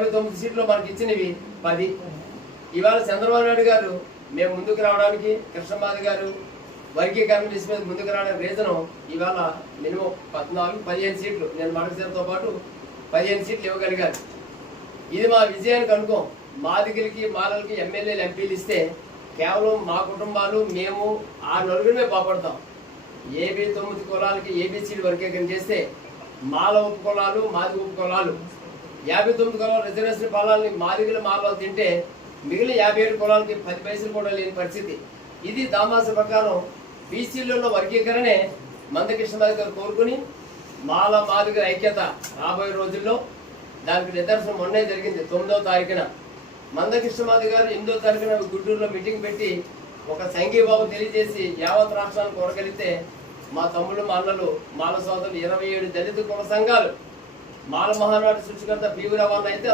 49 సీట్లు మనకి ఇచ్చినవి 10. ఇవాళ చంద్రబాబు నాయుడు గారు మేము ముందుకు రావడానికి, కృష్ణమాది గారు వర్గీకరణ లిస్ట్ మీద ముందుకు రావడానికి రీజను ఇవాళ మినిమం 14-15 సీట్లు, నేను మడకసీరతో పాటు 15 సీట్లు ఇవ్వగలిగాను. ఇది మా విజయానికి అనుకోం. మాదిగలకి మాలలకి ఎమ్మెల్యేలు ఎంపీలు ఇస్తే కేవలం మా కుటుంబాలు మేము ఆ నలుగురిమే బాగుపడతాం. ఏబీ 9 కులాలకి ఏబీసీలు వర్గీకరణ చేస్తే మాల ఉపకులాలు మాదిగ ఉపకులాలు 59 కులాల రిజర్వేషన్ పొలాలని మాదిగల మాలలో తింటే మిగిలిన 57 కులాలకి 10 పైసలు కూడా లేని పరిస్థితి. ఇది దామాస ప్రకారం బీసీలలో వర్గీకరణే మందకృష్ణమాది గారు కోరుకుని మాల మాదిగ ఐక్యత రాబోయే రోజుల్లో దానికి నిదర్శనం మొన్నే జరిగింది. 9వ తారీఖున మందకృష్ణమాది గారు 8వ తారీఖున గుంటూరులో మీటింగ్ పెట్టి ఒక సంఘీభావం తెలియజేసి యావత్ రాష్ట్రాన్ని కోరగలిగితే మా తమ్ముళ్ళు మా అన్నలు మాల సోదరులు 27 దళిత కుల సంఘాలు మాల మహానాడు సృష్టికర్త పీవీ రవాణా అయితే